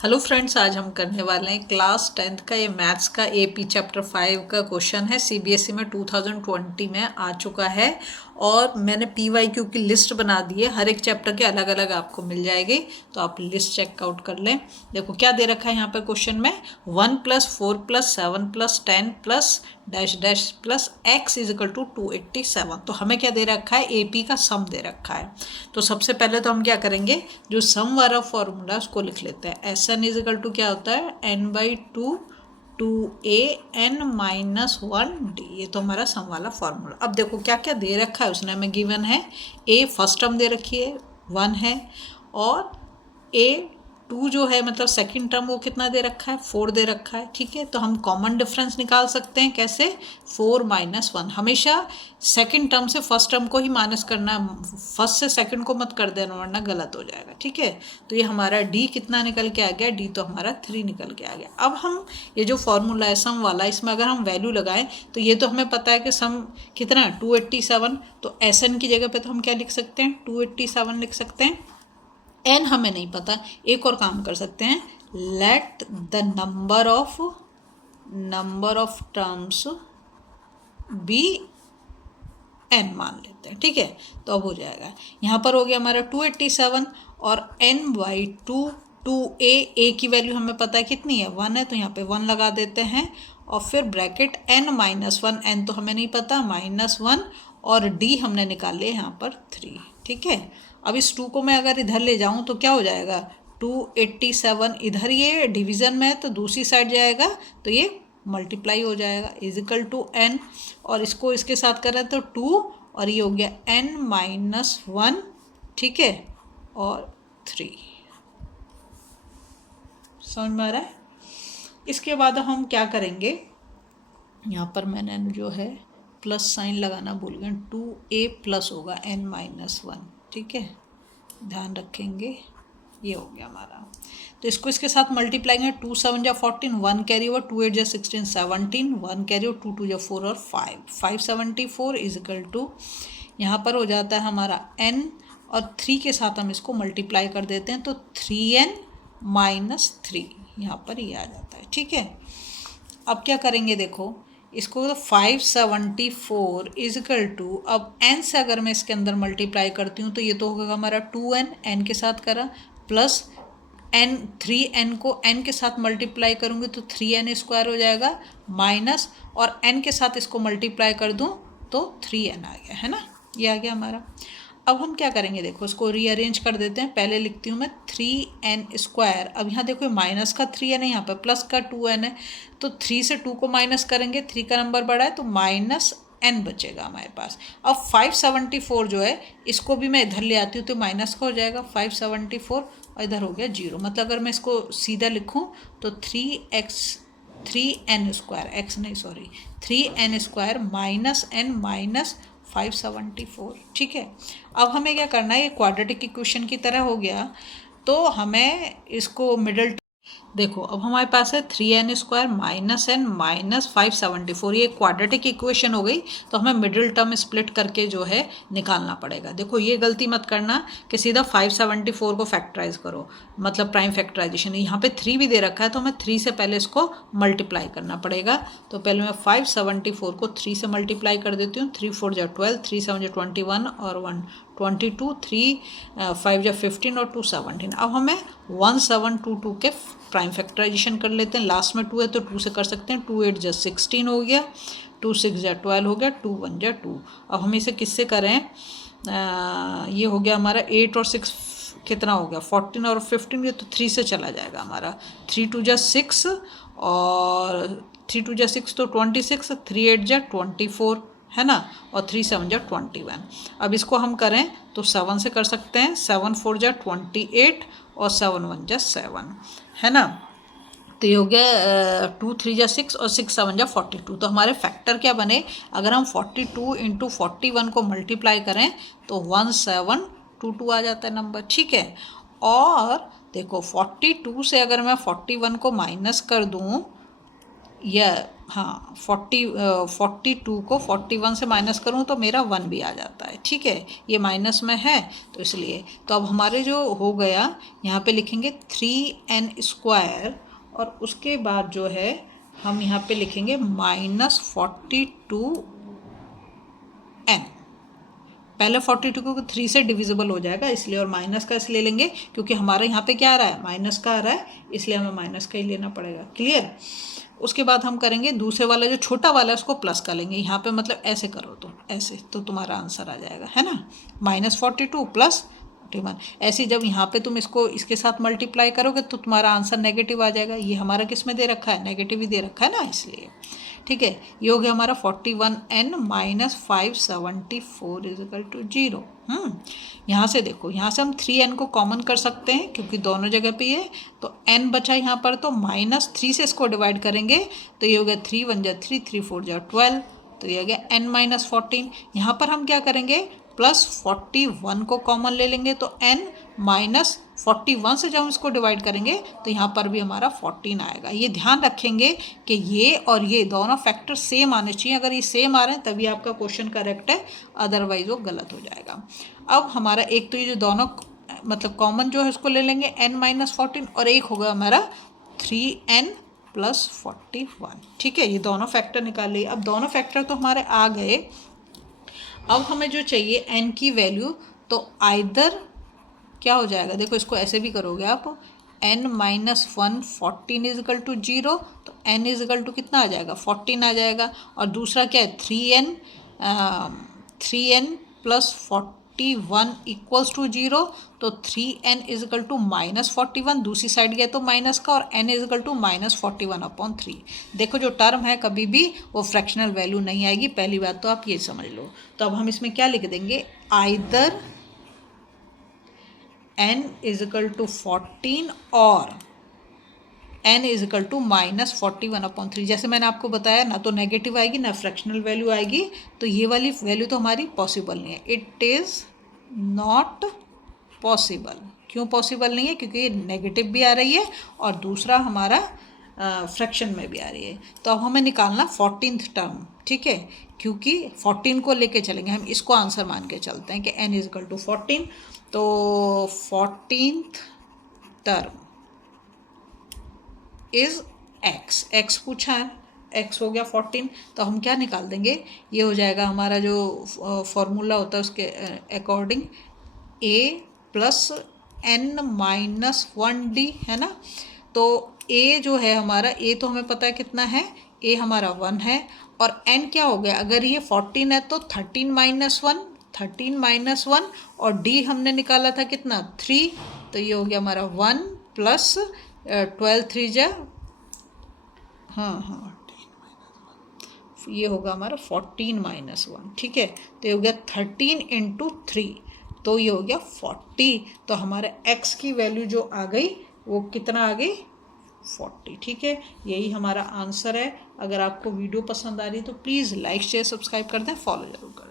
Hello friends, आज हम करने वाले हैं क्लास 10th का ये मैथ्स का एपी चैप्टर 5 का क्वेश्चन है। सीबीएसई में 2020 में आ चुका है और मैंने पीवाईक्यू की लिस्ट बना दी है। हर एक चैप्टर के अलग अलग आपको मिल जाएगी, तो आप लिस्ट चेकआउट कर लें। देखो क्या दे रखा है यहाँ पर क्वेश्चन में, 1 + 4 + 7 + 10 + डैश डैश प्लस x = 287। तो हमें क्या दे रखा है, एपी का सम दे रखा है। तो सबसे पहले तो हम क्या करेंगे, जो सम वाला फॉर्मूला उसको लिख लेते हैं। एस एन = क्या होता है, n/2 2an-1d। ये तो हमारा सम वाला फॉर्मूला। अब देखो क्या क्या दे रखा है उसने हमें। गिवन है a फर्स्ट टर्म दे रखी है 1 है, और a2 जो है मतलब सेकंड टर्म वो कितना दे रखा है, 4 दे रखा है। ठीक है, तो हम कॉमन डिफरेंस निकाल सकते हैं कैसे, 4 - 1। हमेशा सेकंड टर्म से फर्स्ट टर्म को ही माइनस करना है, फर्स्ट से सेकंड को मत कर देना वरना गलत हो जाएगा। ठीक है, तो ये हमारा d कितना निकल के आ गया, d तो हमारा 3 निकल के आ गया। अब हम ये जो फॉर्मूला है सम वाला, इसमें अगर हम वैल्यू लगाएं तो ये तो हमें पता है कि सम कितना 287, तो एस एन की जगह पे तो हम क्या लिख सकते हैं, 287 लिख सकते हैं। एन हमें नहीं पता, एक और काम कर सकते हैं, let the number of terms be n मान लेते हैं। ठीक है, तो अब हो जाएगा, यहाँ पर हो गया हमारा 287 और n/2 2a की वैल्यू हमें पता है कितनी है, 1 है, तो यहाँ पे 1 लगा देते हैं और फिर ब्रैकेट n-1, n तो हमें नहीं पता, -1, और d हमने निकाल लिया यहाँ पर 3। ठीक है, अब इस 2 को मैं अगर इधर ले जाऊँ तो क्या हो जाएगा, 287 इधर ये डिवीज़न में है तो दूसरी साइड जाएगा तो ये मल्टीप्लाई हो जाएगा, = n, और इसको इसके साथ करें तो 2, और ये हो गया n-1। ठीक है, और 3। समझ में आ रहा है। इसके बाद हम क्या करेंगे, यहाँ पर मैंने जो है प्लस साइन लगाना भूल गए, 2a+ होगा n-1। ठीक है, ध्यान रखेंगे। ये हो गया हमारा, तो इसको इसके साथ मल्टीप्लाई करें, 2 × 7 = 14, 1 कैरी ओवर, 2 × 8 = 16, 17, 1 कैरी ओवर, 2 × 2 = 4 और 574 = यहाँ पर हो जाता है हमारा n, और 3 के साथ हम इसको मल्टीप्लाई कर देते हैं तो 3n - 3 यहाँ पर ये आ जाता है। ठीक है, अब क्या करेंगे, देखो इसको 574 = अब n से अगर मैं इसके अंदर मल्टीप्लाई करती हूँ तो ये तो होगा हमारा 2n, n के साथ करा, प्लस n 3n को n के साथ मल्टीप्लाई करूँगी तो 3n² हो जाएगा, माइनस, और n के साथ इसको मल्टीप्लाई कर दूँ तो 3n आ गया, है ना, ये आ गया हमारा। अब हम क्या करेंगे, देखो इसको रीअरेंज कर देते हैं। पहले लिखती हूँ मैं 3n²। अब यहाँ देखो माइनस का 3n है, यहाँ पर प्लस का 2n है, तो 3 से 2 को माइनस करेंगे, 3 का नंबर बड़ा है तो -n बचेगा हमारे पास। अब 574 जो है इसको भी मैं इधर ले आती हूँ तो माइनस का हो जाएगा 574, और इधर हो गया 0। मतलब अगर मैं इसको सीधा लिखूँ तो 3n² -n -574। ठीक है, अब हमें क्या करना है, ये क्वाड्रेटिक इक्वेशन की तरह हो गया, तो हमें इसको मिडल, देखो अब हमारे पास है 3n² -n -574, ये क्वाड्रेटिक इक्वेशन हो गई, तो हमें मिडिल टर्म स्प्लिट करके जो है निकालना पड़ेगा। देखो ये गलती मत करना कि सीधा 574 को फैक्टराइज करो, मतलब प्राइम फैक्टराइजेशन। यहाँ पे 3 भी दे रखा है तो हमें 3 से पहले इसको मल्टीप्लाई करना पड़ेगा। तो पहले मैं 574 को 3 से मल्टीप्लाई कर देती हूँ, 3 × 4 = 12, 3 × 7 = 21 और 1 22, 3 × 5 = 15 और 2 17। अब हमें 1722 के प्राइम फैक्टराइजेशन कर लेते हैं। लास्ट में 2 है तो 2 से कर सकते हैं, 2 × 8 = 16 हो गया, 2 × 6 = 12 हो गया, 2 × 1 = 2। अब हम इसे किससे करें, ये हो गया हमारा 8 और 6 कितना हो गया 14 और 15, ये तो 3 से चला जाएगा हमारा, 3 × 2 = 6 और 3 × 2 = 6 तो 26, 3 × 8 = 24, है ना, और 3 × 7 = 21। अब इसको हम करें तो 7 से कर सकते हैं, 7 × 4 = 28 और 7 × 1 = 7, है ना। तो ये हो गया 2 × 3 = 6 और 6 × 7 = 42। तो हमारे फैक्टर क्या बने, अगर हम 42 × 41 को मल्टीप्लाई करें तो 1722 आ जाता है नंबर। ठीक है, और देखो 42 से अगर मैं 41 को माइनस कर दूँ या हाँ 42 को 41 से माइनस करूँ तो मेरा 1 भी आ जाता है, ठीक है, ये माइनस में है तो इसलिए। तो अब हमारे जो हो गया यहाँ पे लिखेंगे 3n² और उसके बाद जो है हम यहाँ पे लिखेंगे -42n। पहले 42 को 3 से डिविजिबल हो जाएगा इसलिए, और माइनस का इसलिए लेंगे क्योंकि हमारे यहाँ पे क्या आ रहा है, माइनस का आ रहा है, इसलिए हमें माइनस का ही लेना पड़ेगा। क्लियर। उसके बाद हम करेंगे दूसरे वाला जो छोटा वाला है उसको प्लस का लेंगे। यहाँ पे मतलब ऐसे करो तो ऐसे, तो तुम्हारा आंसर आ जाएगा, है ना, -42 + 41। ऐसे जब यहाँ पे तुम इसको इसके साथ मल्टीप्लाई करोगे तो तुम्हारा आंसर नेगेटिव आ जाएगा। ये हमारा किस में दे रखा है, नेगेटिव ही दे रखा है ना, इसलिए। ठीक है, ये हो गया हमारा 41n - 574 = 0। यहाँ से देखो, यहाँ से हम 3n को कॉमन कर सकते हैं क्योंकि दोनों जगह पे ये, तो n बचा यहाँ पर, तो -3 से इसको डिवाइड करेंगे तो ये हो गया 3 × 1 = 3, 3 × 4 = 12, तो ये हो गया n - 14। यहाँ पर हम क्या करेंगे, +41 को कॉमन ले लेंगे तो n - 41 से जब हम इसको डिवाइड करेंगे तो यहाँ पर भी हमारा 14 आएगा। ये ध्यान रखेंगे कि ये और ये दोनों फैक्टर सेम आने चाहिए। अगर ये सेम आ रहे हैं तभी आपका क्वेश्चन करेक्ट है, अदरवाइज वो गलत हो जाएगा। अब हमारा एक तो ये जो दोनों मतलब कॉमन जो है उसको ले लेंगे n - 14, और एक होगा हमारा 3n + 41। ठीक है, ये दोनों फैक्टर निकाल लिए। अब दोनों फैक्टर तो हमारे आ गए। अब हमें जो चाहिए n की वैल्यू, तो आइदर क्या हो जाएगा, देखो इसको ऐसे भी करोगे आप, n - 1 14 = 0, तो n = कितना आ जाएगा, 14 आ जाएगा। और दूसरा क्या है, 3n + 41 = 0, तो 3n = -41, दूसरी साइड गया तो माइनस का, और n = -41/3। देखो जो टर्म है कभी भी वो फ्रैक्शनल वैल्यू नहीं आएगी, पहली बात तो आप ये समझ लो। तो अब हम इसमें क्या लिख देंगे, आइदर n = 14 और n = -41/3। जैसे मैंने आपको बताया, ना तो नेगेटिव आएगी ना फ्रैक्शनल वैल्यू आएगी, तो ये वाली वैल्यू तो हमारी पॉसिबल नहीं है। It is not possible. क्यों पॉसिबल नहीं है, क्योंकि ये नेगेटिव भी आ रही है और दूसरा हमारा फ्रैक्शन में भी आ रही है। तो अब हमें निकालना 14th टर्म, ठीक है, क्योंकि 14 को लेके चलेंगे हम, इसको आंसर मान के चलते हैं कि n = 14। तो 14th टर्म इज x पूछा है, x हो गया 14, तो हम क्या निकाल देंगे, ये हो जाएगा हमारा जो फॉर्मूला होता है उसके अकॉर्डिंग a + n - 1d, है ना। तो a जो है हमारा, a तो हमें पता है कितना है, a हमारा 1 है, और n क्या हो गया, अगर ये 14 है तो 13 - 1, और d हमने निकाला था कितना, 3, तो ये हो गया हमारा 1 + 12 3 जा, हाँ, ये होगा हमारा 14 - 1, ठीक है। तो ये हो गया 13 × 3, तो ये हो गया 40। तो हमारे x की वैल्यू जो आ गई वो कितना आ गई, 40। ठीक है, यही हमारा आंसर है। अगर आपको वीडियो पसंद आ रही है तो प्लीज़ लाइक शेयर सब्सक्राइब कर दें, फॉलो जरूर करें।